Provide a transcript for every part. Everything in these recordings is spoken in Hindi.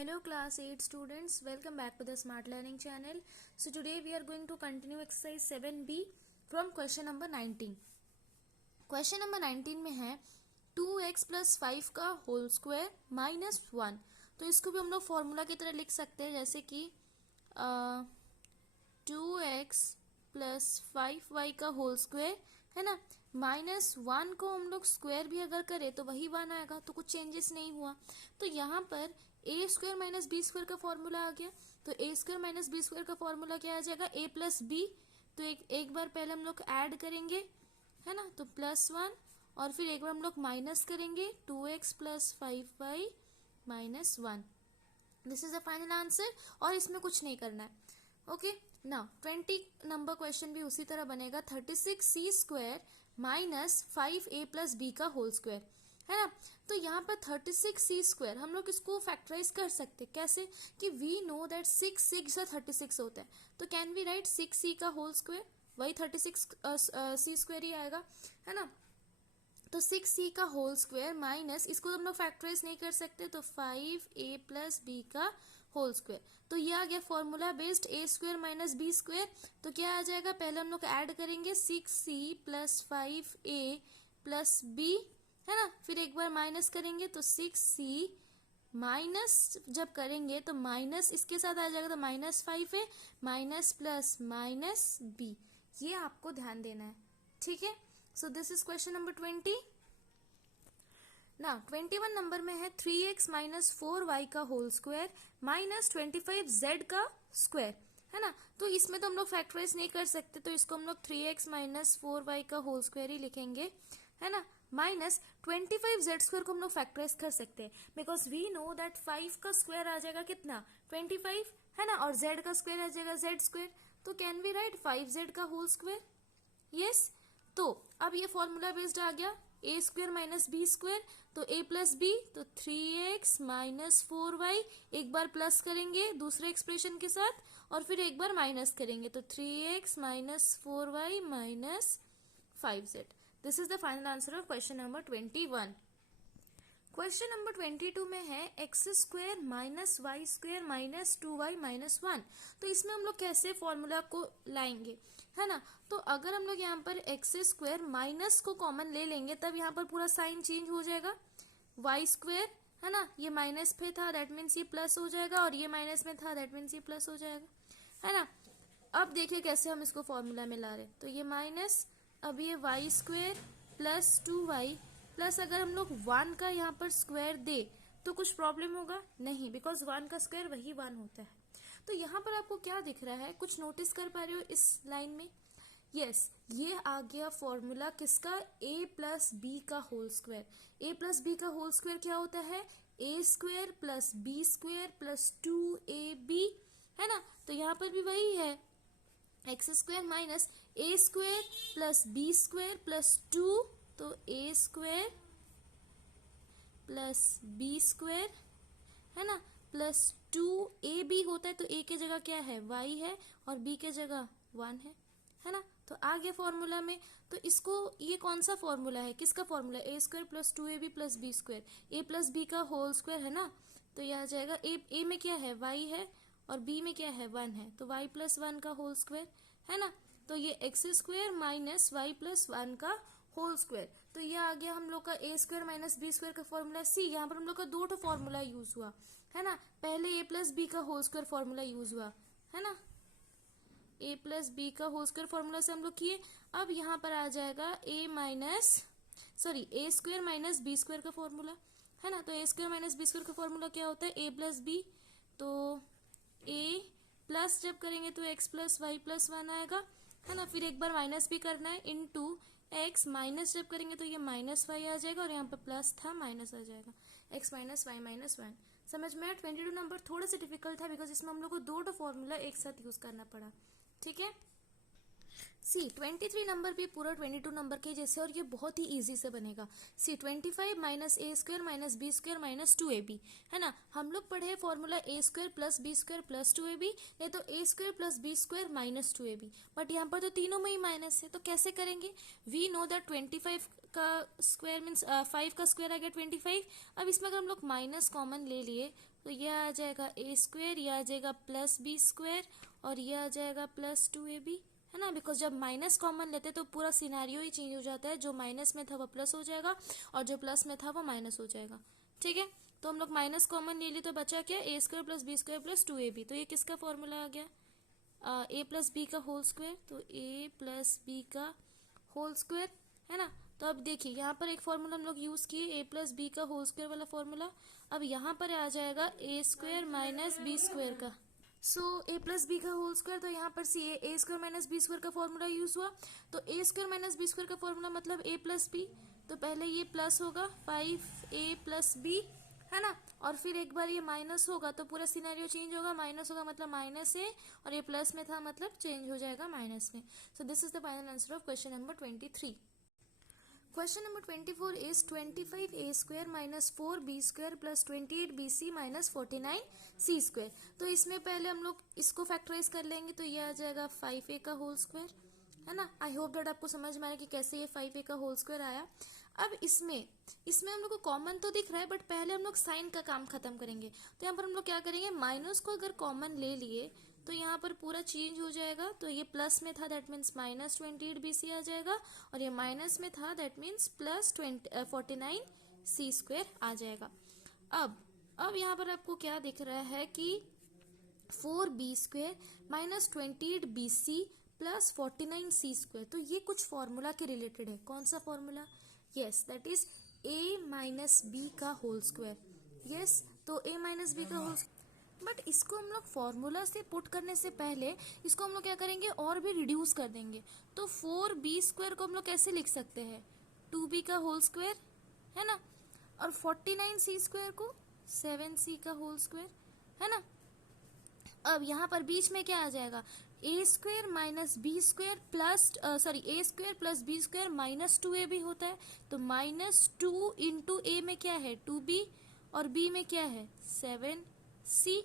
Hello class 8 students, welcome back to the Smart Learning channel. So today we are going to continue exercise 7b from question number 19. Question number 19 में है 2x plus 5 का होल स्क्वायर माइनस 1. तो इसको भी हम लोग फॉर्मूला की तरह लिख सकते हैं, जैसे कि 2x प्लस 5y का होल स्क्वायर है ना, माइनस 1 को हम लोग स्क्वायर भी अगर करें तो वही 1 आएगा, तो कुछ चेंजेस नहीं हुआ. तो यहाँ पर ए स्क्वायर माइनस बी स्क्वायर का फॉर्मूला आ गया. तो A square minus B square का फॉर्मूला क्या आ जाएगा, ए प्लस बी. तो एक बार पहले हम लोग ऐड करेंगे है ना, तो प्लस 1, और फिर एक बार हम लोग माइनस करेंगे 2x plus 5y minus 1. This is the final answer और इसमें कुछ नहीं करना है. ओके ना, 20 नंबर क्वेश्चन भी उसी तरह बनेगा. 36c square minus 5a plus B का होल स्क्वायर है ना. तो यहाँ पर 36c स्क्वायर हम लोग इसको फैक्टराइज कर सकते हैं. कैसे कि वी नो दैट 6 से 36 होता है, तो कैन वी राइट 6c का होल स्क्वायर, वही 36c स्क्वायर ही आएगा है ना. तो 6c का होल स्क्वायर माइनस, इसको हम लोग फैक्टराइज नहीं कर सकते, तो 5a प्लस बी का होल स्क्वायर. तो ये आ गया फॉर्मूला बेस्ड ए स्क्वायर माइनस बी स्क्वायर. तो क्या आ जाएगा, पहले हम लोग ऐड करेंगे 6c plus 5a plus B है ना, फिर एक बार माइनस करेंगे तो 6c माइनस जब करेंगे तो माइनस इसके साथ आ जाएगा, तो minus 5a minus plus minus B. ये आपको ध्यान देना है, ठीक है. So this is question number 20. ना 21 नंबर में है 3x माइनस 4y का होल स्क्वायर माइनस 25z का स्क्वायर है ना. तो इसमें तो हम लोग फैक्टराइज नहीं कर सकते, तो इसको हम लोग 3x माइनस 4y का होल स्क्वायर ही लिखेंगे है ना, माइनस 25z स्क्वायर को हम लोग फैक्टराइज कर सकते हैं, बिकॉज वी नो दैट 5 का स्क्वायर आ जाएगा कितना 25 है ना, और z का स्क्वायर आ जाएगा z स्क्वायर. तो कैन वी राइट 5z का होल स्क्वायर. यस, तो अब ये फॉर्मूला बेस्ड आ गया ए स्क्वायर माइनस बी स्क्वायर. तो ए प्लस बी, तो 3x माइनस 4y, एक बार प्लस करेंगे दूसरे एक्सप्रेशन के साथ और फिर एक बार माइनस करेंगे, तो 3x minus 4y minus 5z. This is the final answer of question number 21. Question number 22 में है x square minus y square minus 2y minus 1. तो इसमें हम लोग कैसे फॉर्मूला को लाएंगे है ना. तो अगर हम लोग यहाँ पर एक्स स्क्वायर माइनस को कॉमन ले लेंगे, तब यहाँ पर पूरा साइन चेंज हो जाएगा. वाई स्क्वायर है ना, ये माइनस पे था, दैट मीन्स ये प्लस हो जाएगा, और ये माइनस में था, दैट मीन्स ये प्लस हो जाएगा है ना. अब देखिए कैसे हम इसको फॉर्मूला में ला रहे. तो ये माइनस, अब ये Y square plus 2y plus, अगर हम लोग 1 का यहाँ पर स्क्वायर दे तो कुछ प्रॉब्लम होगा नहीं, बिकॉज 1 का स्क्वायर वही 1 होता है. तो यहाँ पर आपको क्या दिख रहा है, कुछ नोटिस कर पा रहे हो इस लाइन में. यस, ये आ गया फॉर्मूला किसका, a प्लस बी का whole square. a plus B का होल स्क्वायर क्या होता है, a square plus B square plus 2ab है ना. तो यहाँ पर भी वही है, x square minus A square plus B square plus 2, तो A square plus B square है ना प्लस 2ab होता है. तो a के जगह क्या है, y है, और b के जगह 1 है ना. तो आ गया फॉर्मूला में. तो इसको, ये कौन सा फॉर्मूला है, किसका formula, A square plus 2ab plus B square, A plus B का होल स्क्वायर है ना. तो यह आ जाएगा ए में क्या है, y है, और b में क्या है, 1 है, तो y प्लस 1 का होल स्क्वायर है ना. तो ये x square minus y plus 1 का होल स्क्वायर. तो ये आ गया हम लोग का ए स्क्वायर माइनस बी स्क्वायर का फॉर्मूला. सी, यहाँ पर हम लोग का दो ठो फॉर्मूला यूज हुआ है ना. पहले ए प्लस बी का होल स्क्वायर फॉर्मूला यूज हुआ है ना, ए प्लस बी का होल स्क्वायर फॉर्मूला से हम लोग किए. अब यहाँ पर आ जाएगा A square minus B square का फॉर्मूला है ना. तो A square minus B square का फॉर्मूला क्या होता है, ए प्लस बी. तो ए प्लस जब करेंगे तो एक्स प्लस वाई प्लस 1 आएगा है ना. फिर एक बार माइनस भी करना है, इनटू एक्स, माइनस जब करेंगे तो ये माइनस वाई आ जाएगा, और यहाँ पर प्लस था माइनस आ जाएगा, एक्स माइनस वाई माइनस 1. समझ में. 22 नंबर थोड़ा सा डिफिकल्ट था, बिकॉज इसमें हम लोग को दो फॉर्मूला एक साथ यूज करना पड़ा, ठीक है. सी 23 नंबर भी पूरा 22 नंबर के जैसे, और ये बहुत ही इजी से बनेगा. C 25 minus A square minus B square minus 2ab है ना. हम लोग पढ़े formula A square plus B square plus 2ab, नहीं तो A square plus B square minus 2ab. But यहाँ पर तो तीनों में ही माइनस है, तो कैसे करेंगे. वी नो दैट 25 का स्क्वायर मीन्स 5 का स्क्वायर आ गया 25. अब इसमें अगर हम लोग माइनस कॉमन ले लिए तो ये आ जाएगा ए स्क्वेयर, ये आ जाएगा प्लस बी स्क्वेयर और ये आ जाएगा प्लस 2ab, है ना। बिकॉज जब माइनस कॉमन लेते तो पूरा सिनेरियो ही चेंज हो जाता है, जो माइनस में था वो प्लस हो जाएगा और जो प्लस में था वो माइनस हो जाएगा। ठीक है, तो हम लोग माइनस कॉमन ले लिए तो बचा क्या, A square plus B square plus 2ab। तो ये किसका फॉर्मूला आ गया, ए प्लस बी का होल स्क्वायर, तो ए प्लस बी का होल स्क्वायर, है ना। तो अब देखिए यहाँ पर एक फॉर्मूला हम लोग यूज किए, ए प्लस बी का होल स्क्वायर वाला फॉर्मूला। अब यहाँ पर आ जाएगा A square minus B square का, सो ए प्लस बी का होल स्क्वायर। तो यहाँ पर सी ए स्क्वायर माइनस बी स्क्वायर का फॉर्मूला यूज हुआ। तो A square minus B square का फॉर्मूला मतलब ए प्लस बी, तो पहले ये प्लस होगा 5a प्लस बी, है ना, और फिर एक बार ये माइनस होगा तो पूरा सिनेरियो चेंज होगा, माइनस होगा मतलब माइनस ए और ये प्लस में था मतलब चेंज हो जाएगा माइनस में। सो this is the final answer of question number 23। Question number 24 is 25a square minus 4b square plus 28bc minus 49c square. तो इसमें पहले हम लोग इसको फैक्टराइज कर लेंगे, तो ये आ जाएगा 5a का होल स्क्वायर, है ना। आई होप दैट आपको समझ में आया कि कैसे ये 5a का होल स्क्वायर आया। अब इसमें हम लोग को कॉमन तो दिख रहा है, बट पहले हम लोग साइन का काम खत्म करेंगे। तो यहाँ पर हम लोग क्या करेंगे, माइनस को अगर कॉमन ले लिए तो यहाँ पर पूरा चेंज हो जाएगा। तो ये प्लस में था दैट मीन्स माइनस 28bc आ जाएगा, और ये माइनस में था that means plus 49c square आ जाएगा। अब यहाँ पर आपको क्या दिख रहा है कि 4b square minus 28bc plus 49c square, तो ये कुछ फॉर्मूला के रिलेटेड है। कौन सा formula, yes that is a minus b का होल स्क्वायर। यस, तो a माइनस बी का होल, बट इसको हम लोग फॉर्मूला से पुट करने से पहले इसको हम लोग क्या करेंगे, और भी रिड्यूस कर देंगे। तो 4b स्क्वायर को हम लोग कैसे लिख सकते हैं, 2b का होल स्क्वायर, है ना, और 49c स्क्वायर को 7c का होल स्क्वायर, है ना। अब यहाँ पर बीच में क्या आ जाएगा, A square minus B square plus A square plus B square minus 2a भी होता है। तो माइनस 2 इंटू ए में क्या है 2b और b में क्या है 7c,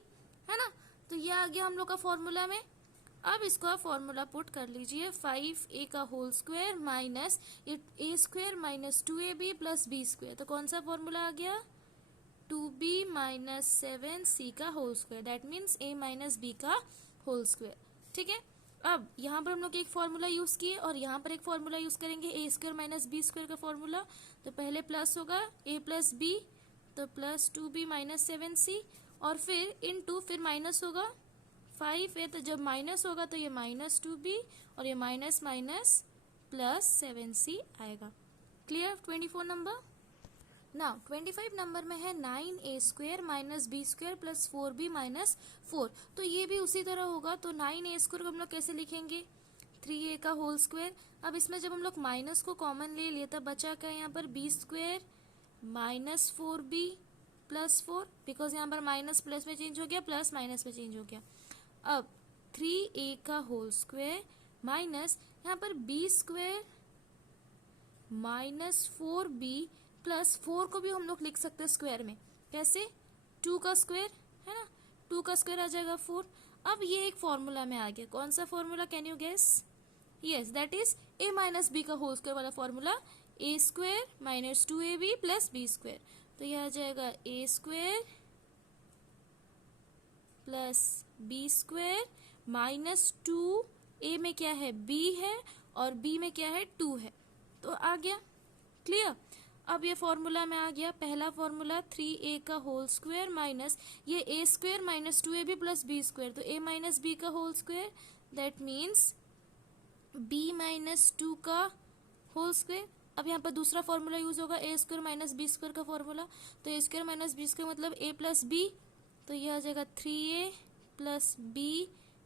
है ना। तो ये आ गया हम लोग का फॉर्मूला में। अब इसको आप फॉर्मूला पुट कर लीजिए, 5a का whole square minus A square minus 2ab plus B square. तो कौन सा फॉर्मूला आ गया, 2b माइनस 7c का whole square, that means a minus b का होल स्क्वायर। ठीक है, अब यहाँ पर हम लोग एक फॉर्मूला यूज किए और यहाँ पर एक फॉर्मूला यूज करेंगे, ए स्क्वायर माइनस बी स्क्वायर का फॉर्मूला। तो पहले प्लस होगा a प्लस बी, तो प्लस 2b माइनस 7c, और फिर इनटू फिर माइनस होगा 5 है, तो जब माइनस होगा तो ये माइनस 2b और ये माइनस माइनस प्लस 7c आएगा। Clear, 24 number. नाउ 25 नंबर में है 9a square minus B square plus 4b minus 4। तो ये भी उसी तरह होगा। तो 9a स्क्वायर को हम लोग कैसे लिखेंगे, 3a का होल स्क्वायर। अब इसमें जब हम लोग माइनस को कॉमन ले लिए तब बचा क्या यहाँ पर, b square minus 4b plus 4, because यहाँ पर माइनस प्लस में चेंज हो गया, प्लस माइनस में चेंज हो गया। अब 3a का होल स्क्वायर माइनस यहाँ पर b square minus 4b plus 4 को भी हम लोग लिख सकते हैं स्क्वायर में, कैसे, 2 का स्क्वायर, है ना, 2 का स्क्वायर आ जाएगा 4। अब ये एक फॉर्मूला में आ गया, कौन सा formula, can you guess, yes that is a minus b का होल स्क्वायर वाला formula, a square minus 2ab plus b square. तो ये आ जाएगा a square plus b square minus 2, a में क्या है b है और b में क्या है 2 है, तो आ गया। क्लियर, अब ये फॉर्मूला में आ गया पहला फॉर्मूला, 3a का होल स्क्वायर माइनस ये a square minus 2ab plus b square, तो a माइनस b का whole square, that means b minus 2 का होल स्क्वायर। अब यहाँ पर दूसरा फॉर्मूला यूज होगा, a square minus b square का फॉर्मूला। तो a square minus b square मतलब a प्लस b, तो ये आ जाएगा 3a प्लस b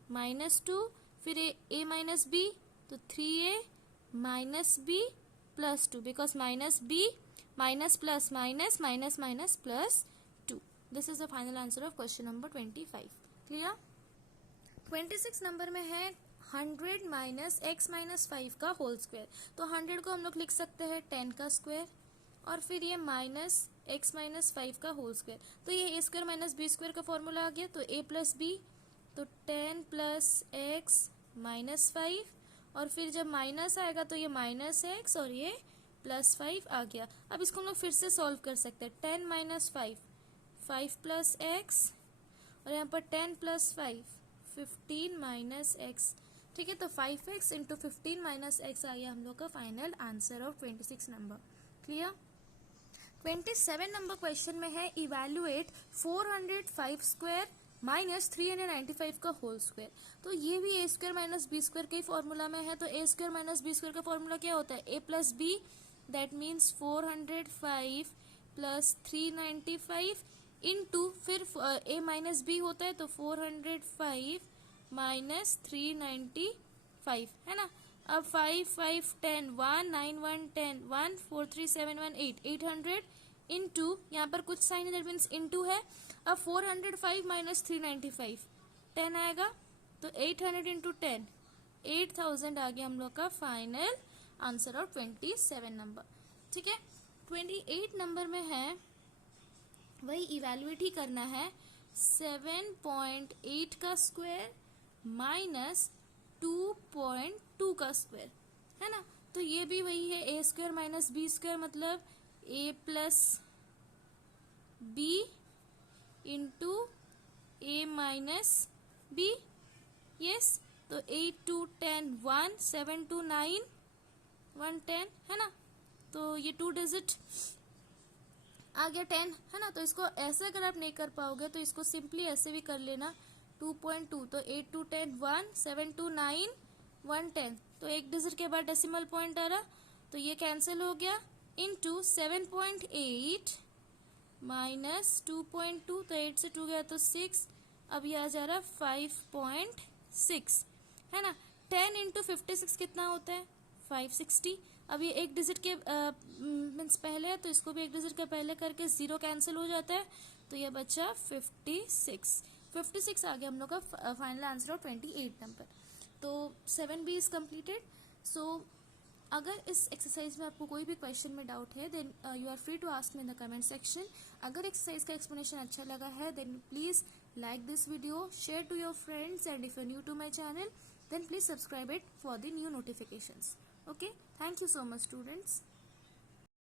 माइनस 2, फिर a माइनस b, तो 3a minus b plus 2, because minus b minus plus minus minus minus plus 2। This is the final answer of question number 25। Clear, 26 number में है 100 माइनस x माइनस 5 का होल स्क्वायर। तो 100 को हम लोग लिख सकते हैं 10 का स्क्वायर, और फिर ये माइनस x माइनस 5 का होल स्क्वायर। तो ये a square minus b square का फॉर्मूला आ गया, तो a प्लस b, तो 10 प्लस x माइनस 5, और फिर जब माइनस आएगा तो ये माइनस x और ये प्लस 5 आ गया। अब इसको हम लोग फिर से सॉल्व कर सकते हैं, 10 माइनस 5 5 प्लस एक्स, और यहाँ पर 10 प्लस 5 15 माइनस एक्स। ठीक है, तो 5x इंटू 15 माइनस एक्स आ गया हम लोग का final answer of 26 number. Clear. 27 number question में है इवेल्युएट 405 स्क्वायर माइनस 395 का होल स्क्वायर। तो ये भी A square minus B square के फॉर्मूला में है। तो A square minus B square का फॉर्मूला क्या होता है, A plus B, that means 405 plus 395 into फिर ए माइनस बी होता है तो 405 माइनस 395, है ना। अब 5 5 10 1 9 1 10 1 4 3 7 1 8 800 इंटू यहाँ पर कुछ साइन है, दैट मीन्स इंटू है। अब 405 माइनस 395 10 आएगा, तो 800 इंटू 10 8000 आ गया हम लोग का फाइनल आंसर ऑफ 27 नंबर। ठीक है, 28 नंबर में है वही इवेल्युएट ही करना है 7.8 का स्क्वायर माइनस 2.2 का स्क्वायर, है ना। तो ये भी वही है, ए स्क्वायर माइनस बी स्क्वायर मतलब ए प्लस बी इंटू ए माइनस बी। यस, तो 8 2 10 1 7 2 9 1 10, है ना। तो ये 2 डिजिट आ गया 10, है ना। तो इसको ऐसे अगर आप नहीं कर पाओगे तो इसको सिंपली ऐसे भी कर लेना 2.2, तो 8 2 10 1 7 2 9 1 10, तो एक डिजिट के बाद डेसिमल पॉइंट आ रहा, तो ये कैंसिल हो गया इंटू 7.8 माइनस 2.2, तो 8 से 2 गया तो 6, अब ये आ जा रहा 5.6, है ना। 10 इंटू 56 कितना होता है 560। अब ये एक डिजिट के मीन्स पहले है तो इसको भी एक डिजिट के पहले करके 0 कैंसिल हो जाता है, तो ये बचा 56 आ गया हम लोग का फाइनल आंसर ऑफ 28 नंबर। तो 7B इज कम्प्लीटेड। सो अगर इस एक्सरसाइज में आपको कोई भी क्वेश्चन में डाउट है then you are free to ask me in the comment section. अगर एक्सरसाइज का एक्सप्लेनेशन अच्छा लगा है then please like this video, share to your friends, and if you're new to my channel then please subscribe it for the new notifications. Okay, thank you so much students.